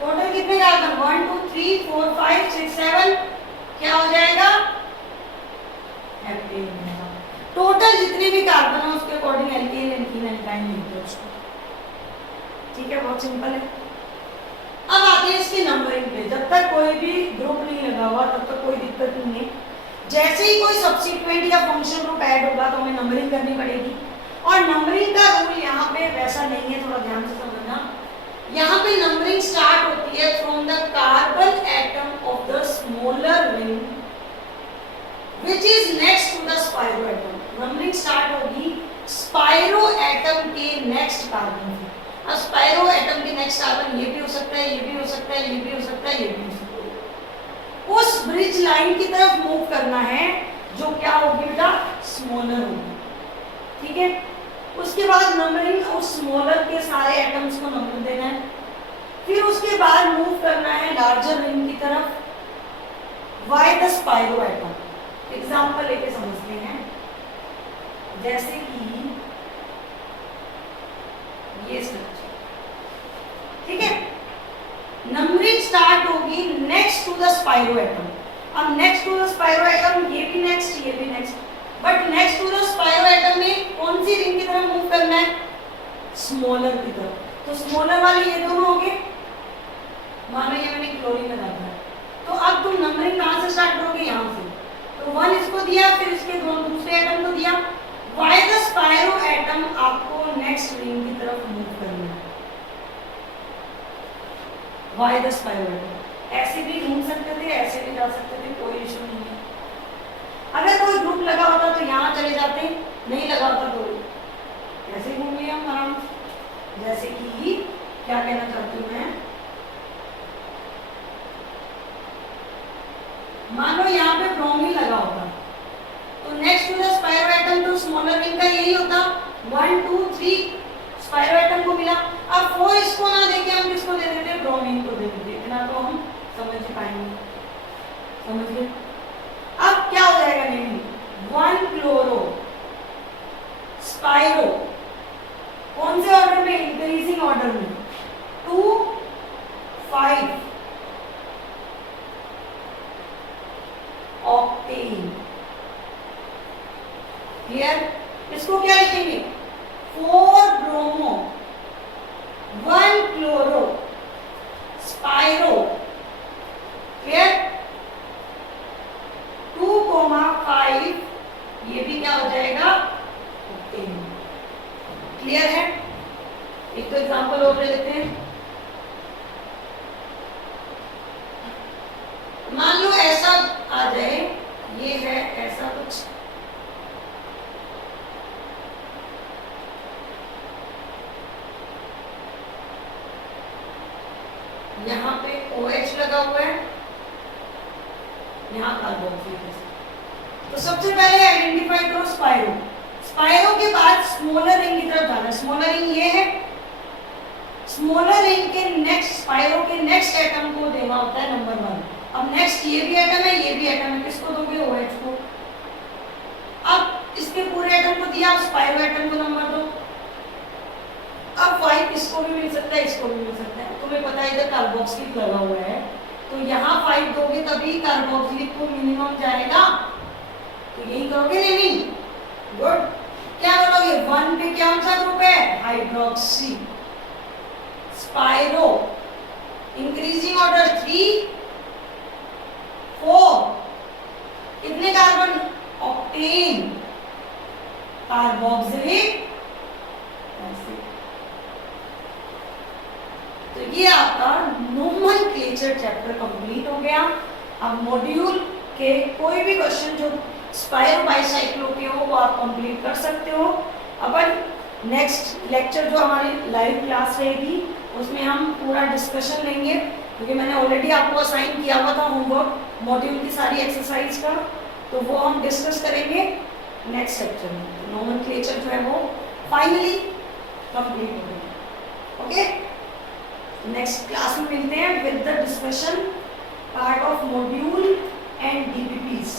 टोटल कितने कार्बन? 1 2 3 4 5 6 7, क्या हो जाएगा? हेप्टेन। टोटल जितने भी कार्बन है उसके अकॉर्डिंग एल्केन एल्कीन एल्काइन लिखते हो उसको। ठीक है, बहुत सिंपल है। अब आते हैं इसकी नंबरिंग पे। जब तक कोई भी ग्रुप नहीं लगा हुआ तब तक कोई दिक्कत नहीं है। जैसे ही कोई सब्सिक्वेंट या फंक्शन ग्रुप ऐड होगा तो हमें नंबरिंग करनी पड़ेगी। और नंबरिंग का रूल यहाँ पे वैसा नहीं है, थोड़ा ध्यान से समझना। यहाँ पे नंबरिंग स्टार्ट होती है from the carbon atom of the smaller ring which is next to the spiro atom. Numbering start होगी स्पाइरो एटम के नेक्स्ट कार्बन से। अब स्पाइरो एटम के नेक्स्ट कार्बन ये भी हो सकता है, ये भी हो सकता है, ये भी हो सकता है, ये भी हो सकता है। उस ब्रिज लाइन की तरफ मूव करना है जो क्या होगी बेटा? स्मॉलर होगी। ठीक है, उसके बाद नंबरिंग उस स्मॉलर के सारे एटम्स को नंबर देना है। फिर उसके बाद मूव करना है लार्जर रिंग की तरफ। Why the spiro atom? Example लेके समझते हैं। जैसे कि ये स्ट्रक्चर, ठीक है, नंबरिंग स्टार्ट होगी next to the spiro atom. अब next to the spiro atom, ये भी नेक्स्ट, ये भी next, but next to the spiro atom में कौन सी रिंग की तरफ मूव करना है? स्मॉलर की तरफ। तो स्मॉलर वाले ये दोनों हो गए। मानो ये मैंने क्लोरीन लगा दिया, तो अब तुम नंबरिंग कहाँ से स्टार्ट करोगे? यहाँ से। तो 1 इसको दिया, फिर इसके दूसरे एटम को दिया। वाई द स्पाइरो एटम आपको नेक्स्ट रिंग की तरफ मूव करना है। Why the spiro atom. ऐसे भी घूम सकते थे, ऐसे भी जा सकते थे, कोई इशू नहीं है। अगर कोई ग्रुप लगा होता तो यहाँ चले जाते, नहीं लगा होता तो ऐसे घूम लिया हम आराम से। जैसे कि क्या कहना चाहती हूँ मैं, मान लो यहाँ पे ब्रोमीन लगा होता तो नेक्स्ट टू द स्पाइरोएटम तो स्मॉलर रिंग का यही होता, 1 2 3 स्पाइरोएटम को मिला। अब 4 इसको ना देके हम किसको दे देते, ब्रोमीन को दे देते, इतना तो हम समझ पाएंगे, समझ गए। अब क्या हो जाएगा नेमिंग, 1 क्लोरो स्पाइरो, कौन से ऑर्डर में, इंक्रीजिंग ऑर्डर में, 2 5 ऑक्टेन। क्लियर, इसको क्या लिखेंगे, 4 ब्रोमो 1 क्लोरो स्पाइरो, क्लियर, 2,5 ये भी क्या हो जाएगा, ऑक्टेन। क्लियर है। एक तो एग्जांपल और ले लेते हैं। मान लो ऐसा आ जाए, ये है ऐसा कुछ, यहाँ पे OH लगा हुआ है, यहाँ कार्बोक्सिलिक एसिड। तो सबसे पहले आइडेंटिफाई करो स्पाइरो, स्पाइरो के बाद स्मॉलर रिंग की तरफ जाना। स्मॉलर रिंग ये है, स्मॉलर रिंग के नेक्स्ट, स्पाइरो के नेक्स्ट एटम को देना होता है नंबर 1। अब नेक्स्ट ये भी एटम है, ये भी एटम है, किसको दोगे, OH को। अब इसके पूरे एटम को दिया, अब स्पाइरो एटम को नंबर दो। अब 5 इसको भी मिल सकता है, इसको भी मिल सकता है। तुम्हें पता है इधर कार्बोक्सिलिक लगा हुआ है, तो यहाँ 5 दोगे तभी कार्बोक्सिलिक को मिनिमम जाएगा, तो यही करोगे नेमिंग। गुड, क्या करोगे, 1 पे क्या सा ग्रुप है, हाइड्रोक्सी, स्पाइरो, इंक्रीजिंग ऑर्डर 3 4, कितने कार्बन, ऑक्टेन, कार्बोक्सिलिक एसिड। तो ये आपका नोमेनक्लेचर चैप्टर कंप्लीट हो गया। अब मॉड्यूल के कोई भी क्वेश्चन जो स्पाइरो बाइसाइक्लो के हो वो आप कंप्लीट कर सकते हो। अपन नेक्स्ट लेक्चर जो हमारी लाइव क्लास रहेगी उसमें हम पूरा डिस्कशन लेंगे, क्योंकि मैंने ऑलरेडी आपको असाइन किया हुआ था होमवर्क मॉड्यूल की सारी एक्सरसाइज का, तो वो हम डिस्कस करेंगे नेक्स्ट लेक्चर में। नोमेनक्लेचर जो है वो फाइनली कंप्लीट हो गया। ओके, नेक्स्ट क्लास में मिलते हैं with the discussion part of module and DPPs।